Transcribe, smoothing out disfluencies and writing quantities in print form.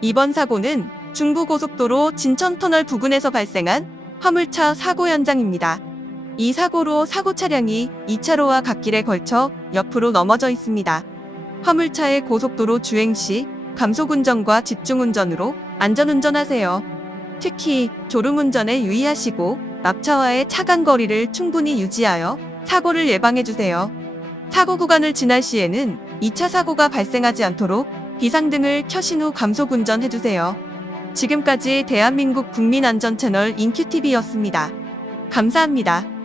이번 사고는 중부고속도로 진천터널 부근에서 발생한 화물차 사고 현장입니다. 이 사고로 사고 차량이 2차로와 갓길에 걸쳐 옆으로 넘어져 있습니다. 화물차의 고속도로 주행 시 감속운전과 집중운전으로 안전운전하세요. 특히 졸음운전에 유의하시고 앞차와의 차간 거리를 충분히 유지하여 사고를 예방해주세요. 사고 구간을 지날 시에는 2차 사고가 발생하지 않도록 비상등을 켜신 후 감속운전해주세요. 지금까지 대한민국 국민안전채널 인큐TV였습니다. 감사합니다.